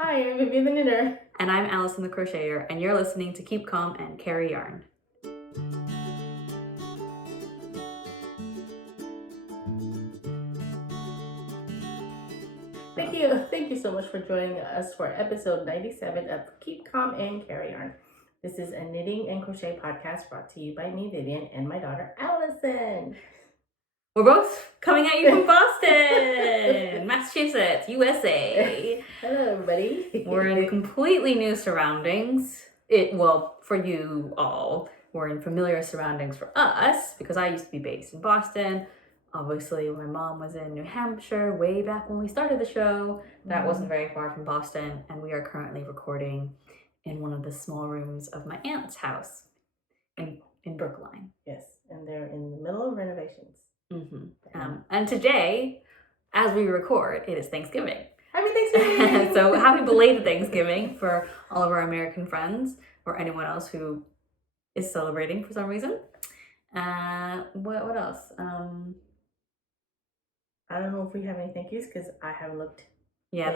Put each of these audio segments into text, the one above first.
Hi, I'm Vivian the Knitter. And I'm Allison the Crocheter, and you're listening to Keep Calm and Carry Yarn. Thank you so much for joining us for episode 97 of Keep Calm and Carry On. This is a knitting and crochet podcast brought to you by me, Vivian, and my daughter, Allison. We're both coming at you from Boston, Massachusetts, USA. Hello, everybody. We're in completely new surroundings. For you all, we're in familiar surroundings for us because I used to be based in Boston. Obviously, my mom was in New Hampshire way back when we started the show. That wasn't very far from Boston, and we are currently recording in one of the small rooms of my aunt's house in Brookline. Yes, and they're in the middle of renovations. And today, as we record, it is Thanksgiving. Happy Thanksgiving! So happy belated Thanksgiving for all of our American friends or anyone else who is celebrating for some reason. What else? I don't know if we have any thank yous because I haven't looked. Yeah,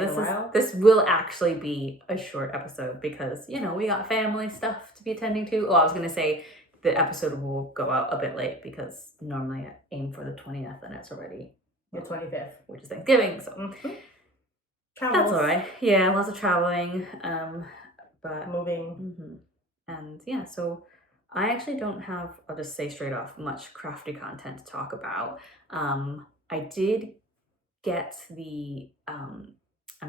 this will actually be a short episode because, we got family stuff to be attending to. Oh, I was going to say the episode will go out a bit late because normally I aim for the 20th and it's already the 25th, which is Thanksgiving. So that's all right. Yeah, lots of traveling, but moving. And yeah, so I actually don't have, I'll just say straight off, much crafty content to talk about. I did get the, I'm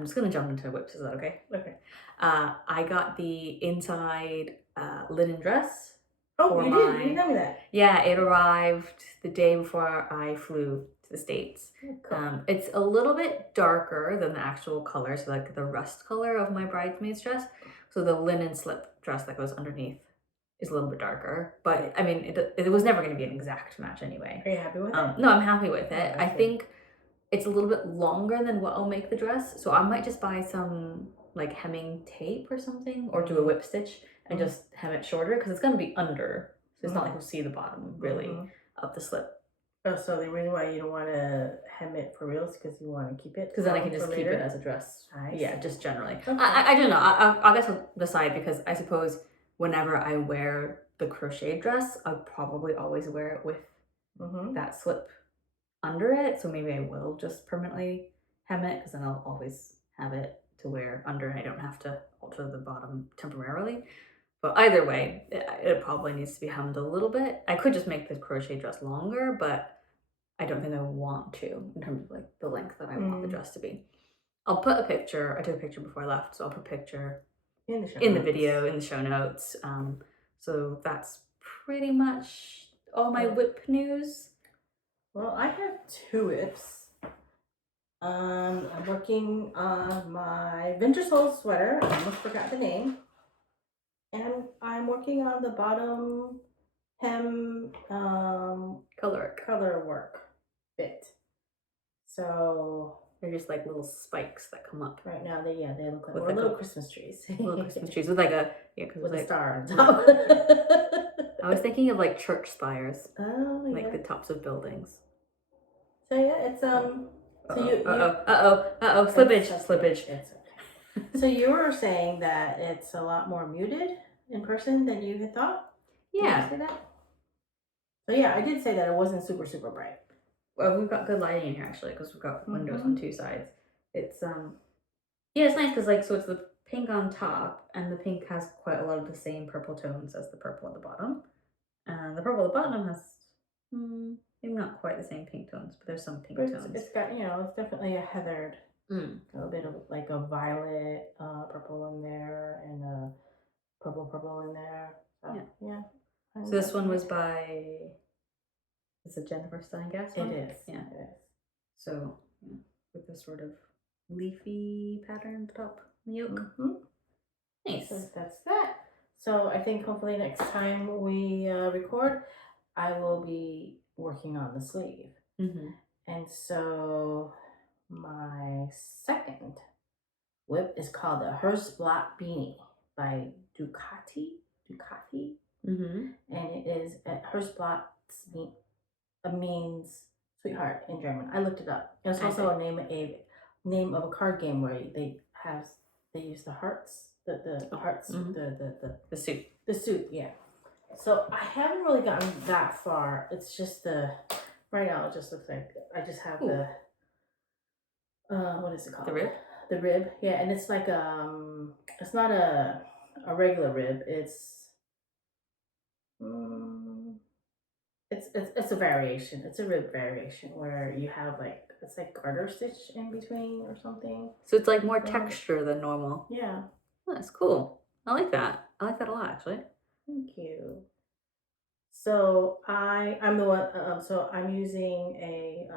just going to jump into whips, is that okay? Okay. I got the inside linen dress. Oh, you did? You didn't tell me that. Yeah, it arrived the day before I flew to the States. Cool. It's a little bit darker than the actual color, so like the rust color of my bridesmaid's dress. So the linen slip dress that goes underneath is a little bit darker, but I mean, it was never going to be an exact match anyway. Are you happy with it? No, I'm happy with it. I think it's a little bit longer than what will make the dress, so I might just buy some like hemming tape or something, or do a whip stitch and just hem it shorter because it's going to be under, so it's not like you'll see the bottom really of the slip. Oh, so the reason why you don't want to hem it for real is because you want to keep it? Because then I can just keep it as a dress. Yeah, just generally. Okay. I don't know. I guess I'll decide because I suppose whenever I wear the crochet dress, I'll probably always wear it with that slip under it. So maybe I will just permanently hem it because then I'll always have it to wear under and I don't have to alter the bottom temporarily. But either way, it probably needs to be hemmed a little bit. I could just make the crochet dress longer, but I don't think I want to in terms of like the length that I want the dress to be. I'll put a picture. I took a picture before I left, so I'll put a picture in the video, in the show notes. So that's pretty much all my whip news. Well, I have 2 whips. I'm working on my Vintersol sweater. I almost forgot the name. And I'm working on the bottom hem color work bit. So they're just like little spikes that come up. Right now, they look like little Christmas trees. Little Christmas trees with like a with a star on top. I was thinking of like church spires. Oh, like the tops of buildings. So yeah, it's slippage. So you were saying that it's a lot more muted in person than you had thought? Yeah. Did you say that? So yeah, I did say that it wasn't super bright. Well, we've got good lighting in here actually because we've got windows on 2 sides. It's it's nice because like so it's the pink on top and the pink has quite a lot of the same purple tones as the purple at the bottom, and the purple at the bottom has maybe not quite the same pink tones, but there's some pink tones. It's got it's definitely a heathered, a little bit of like a violet purple in there and a purple in there. So, yeah. So this one was by, is it Jennifer Steingass one? It is. Yeah. It is. So with this sort of leafy pattern at the top of the yoke. Nice. So that's that. So I think hopefully next time we record, I will be working on the sleeve. And so my second whip is called the Herzblattbeanie by Ducati. And it is Herzblatt means sweetheart in German. I looked it up. It's also a name of a card game where they have they use the hearts, the hearts, the suit. The suit, yeah. So I haven't really gotten that far. It's just right now it just looks like I just have the what is it called? The rib? The rib, yeah, and it's like it's not a regular rib. It's a variation. It's a rib variation where you have like it's like garter stitch in between or something. So it's like more texture than normal. Yeah. Oh, that's cool. I like that. I like that a lot, actually. Thank you. So I'm the one. So I'm using a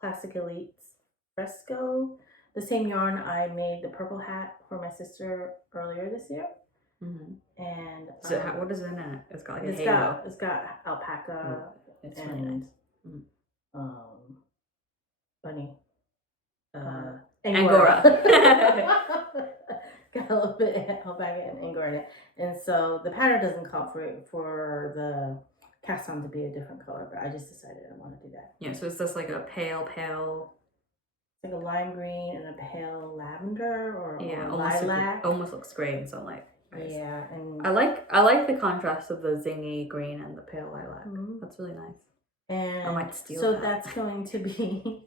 Classic Elites Fresco, the same yarn I made the purple hat for my sister earlier this year. And so what is in it? It's got like a halo. It's got alpaca it's really nice. Bunny. Angora. Got a little bit of alpaca and Angora in it. And so the pattern doesn't call for the cast on to be a different color, but I just decided I want to do that. Yeah, so it's just like a pale. Like a lime green and a pale lavender or almost lilac. Almost looks gray in sunlight. Nice. Yeah, and I like the contrast of the zingy green and the pale lilac. That's really nice. And I might steal so that. that's going to be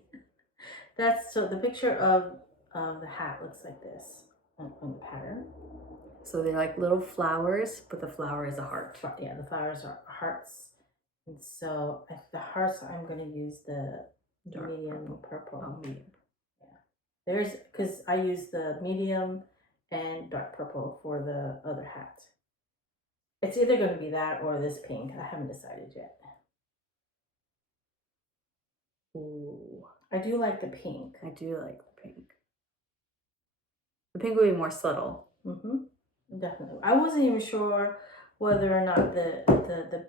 so the picture of the hat looks like this on the pattern. So they're like little flowers, but the flower is a heart. Yeah, the flowers are hearts. And so the hearts, I'm going to use the Dark medium purple. Oh, medium. Yeah. Because I use the medium and dark purple for the other hat. It's either going to be that or this pink. I haven't decided yet. Ooh. I do like the pink. I do like the pink. The pink would be more subtle. Definitely. I wasn't even sure whether or not the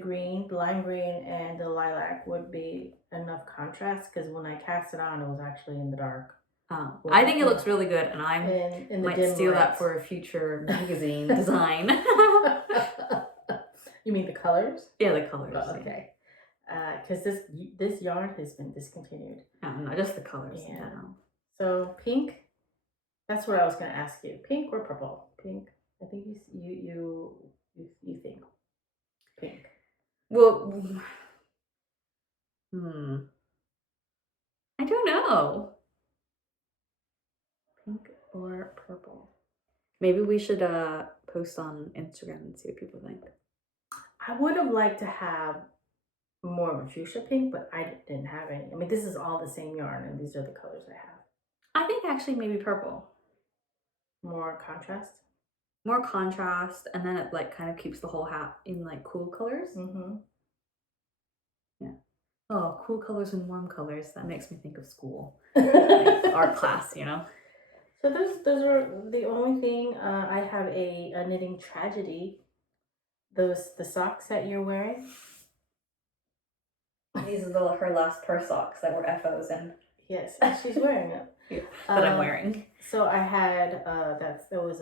green, the lime green, and the lilac would be enough contrast because when I cast it on, it was actually in the dark. I think it looks really good, and I might steal that for a future magazine design. You mean the colors? Yeah, the colors. Oh, okay. Because this yarn has been discontinued. No, just the colors. Yeah. So pink. That's what I was going to ask you. Pink or purple? Pink. I think you think pink. Well, I don't know. Pink or purple? Maybe we should post on Instagram and see what people think. I would have liked to have more of a fuchsia pink, but I didn't have any. I mean, this is all the same yarn, and these are the colors I have. I think actually maybe purple. More contrast? More contrast, and then it like kind of keeps the whole hat in like cool colors. Yeah. Oh, cool colors and warm colors. That makes me think of school. Like art class, you know? So those are the only thing. I have a knitting tragedy. The socks that you're wearing. These are her last pair of socks that were FOs and yes, she's wearing it. Yeah, that I'm wearing. So I had there was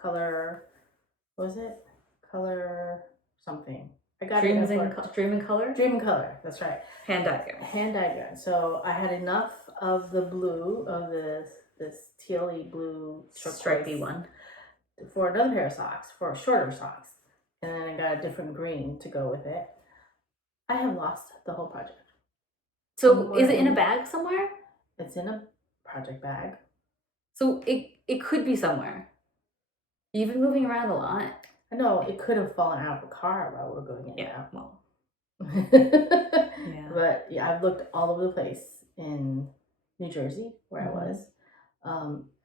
color. What was it? Color something. I got Dream it in Color. Dream in Color. That's right. Hand dyed yarn. Hand dyed yarn. So I had enough of the blue of this tealy blue stripy one for another pair of socks, for shorter socks, and then I got a different green to go with it. I have lost the whole project. So is it in a bag somewhere? It's in a project bag. So it could be somewhere. You've been moving around a lot. I know it could have fallen out of the car while we're going in and out. Well. Yeah. But yeah, I've looked all over the place in New Jersey where I was,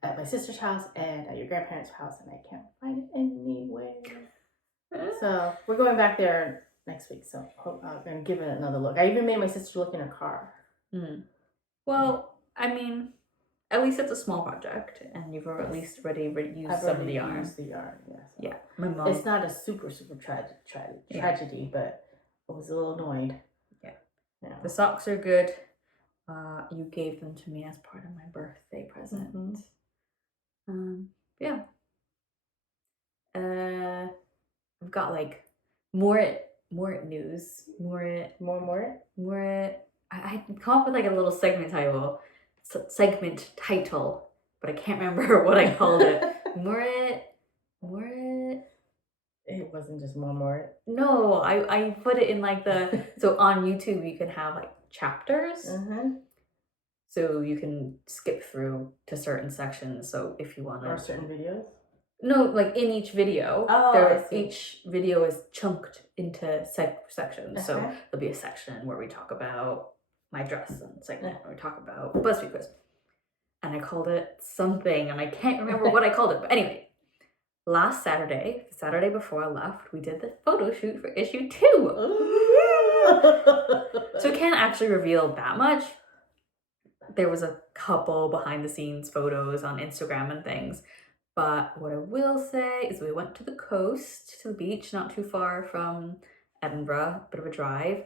at my sister's house and at your grandparents' house, and I can't find it anywhere. So we're going back there next week, so I'm going to give it another look. I even made my sister look in her car. Well, I mean, at least it's a small project, and you've at least already used some of the yarn. Used the yarn, yes. Yeah, my mom. It's not a super tragedy, but I was a little annoyed. Yeah. The socks are good. You gave them to me as part of my birthday present. Yeah. I've got like more news. I come up with like a little segment title but I can't remember what I called it. Morit. It wasn't just more. No, I put it in like so on YouTube you can have like chapters. So you can skip through to certain sections. So if you want to. Or certain videos? No, like in each video. I see. Each video is chunked into sections. So there'll be a section where we talk about my dress, and segment where we talk about BuzzFeed quiz. And I called it something, and I can't remember what I called it. But anyway. Last Saturday, the Saturday before I left, we did the photo shoot for issue 2. So I can't actually reveal that much. There was a couple behind the scenes photos on Instagram and things. But what I will say is we went to the coast, to the beach, not too far from Edinburgh, a bit of a drive.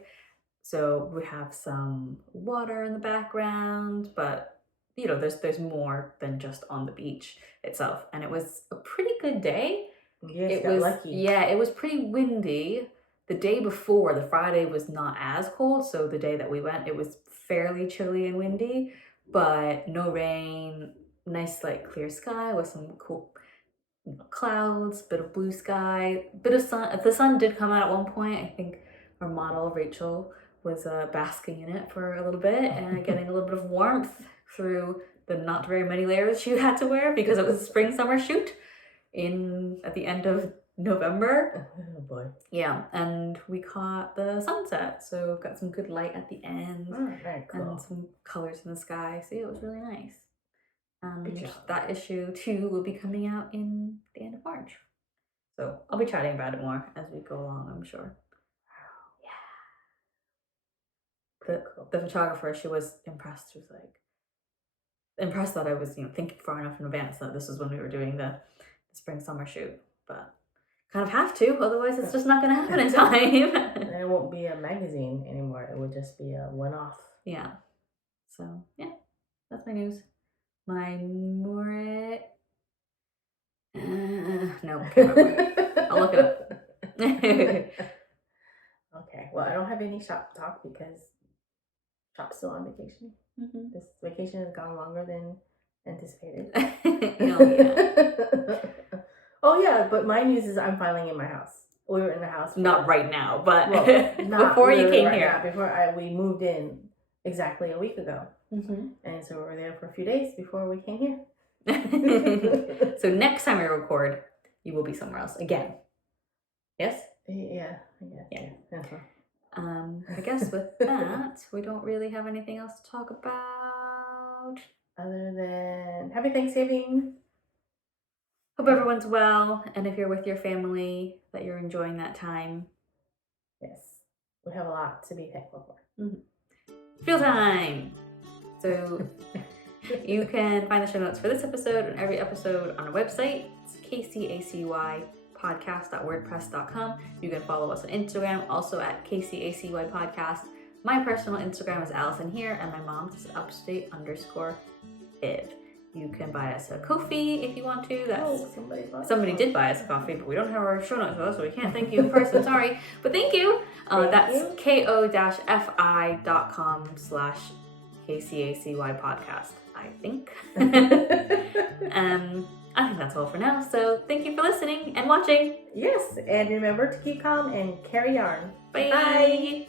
So we have some water in the background, but you know, there's more than just on the beach itself. And it was a pretty good day. Yes, it got was lucky. Yeah, it was pretty windy. The day before, the Friday, was not as cold. So the day that we went, it was fairly chilly and windy, but no rain, nice like clear sky with some cool clouds, bit of blue sky, bit of sun. The sun did come out at one point. I think our model, Rachel, was basking in it for a little bit and getting a little bit of warmth through the not very many layers she had to wear because it was a spring-summer shoot at the end of November. Oh boy. Yeah, and we caught the sunset, so got some good light at the end. Oh, very cool. And some colors in the sky. So yeah, it was really nice. Good job. That issue 2 will be coming out in the end of March. So I'll be chatting about it more as we go along, I'm sure. Yeah. The photographer, she was impressed. She was like, impressed that I was, thinking far enough in advance that this was when we were doing the spring summer shoot, but kind of have to, otherwise it's just not going to happen in time. And it won't be a magazine anymore. It would just be a one-off. Yeah. So yeah, that's my news. My Morit. No, can't remember. I'll look it up. Okay. Well, I don't have any shop talk because shop's still on vacation. This vacation has gone longer than anticipated. Oh yeah, but my news is I'm finally in my house. We were in the house. Not right now, but before you came right here. Now, before we moved in exactly a week ago. And so we were there for a few days before we came here. So next time we record, you will be somewhere else again. Yes? Yeah. I guess with that, we don't really have anything else to talk about. Other than happy Thanksgiving. Hope everyone's well, and if you're with your family, that you're enjoying that time. Yes. We have a lot to be thankful for. Feel time! So you can find the show notes for this episode and every episode on our website. It's kcacypodcast.wordpress.com. You can follow us on Instagram, also at kcacypodcast. My personal Instagram is Allison here, and my mom's is upstate_Iv. You can buy us a Ko-fi if you want to. Somebody did buy us a coffee, but we don't have our show notes with us, so we can't thank you in person. Sorry, but thank you. That's ko-fi.com/kcacypodcast, I think. I think that's all for now. So thank you for listening and watching. Yes, and remember to keep calm and carry yarn. Bye. Bye.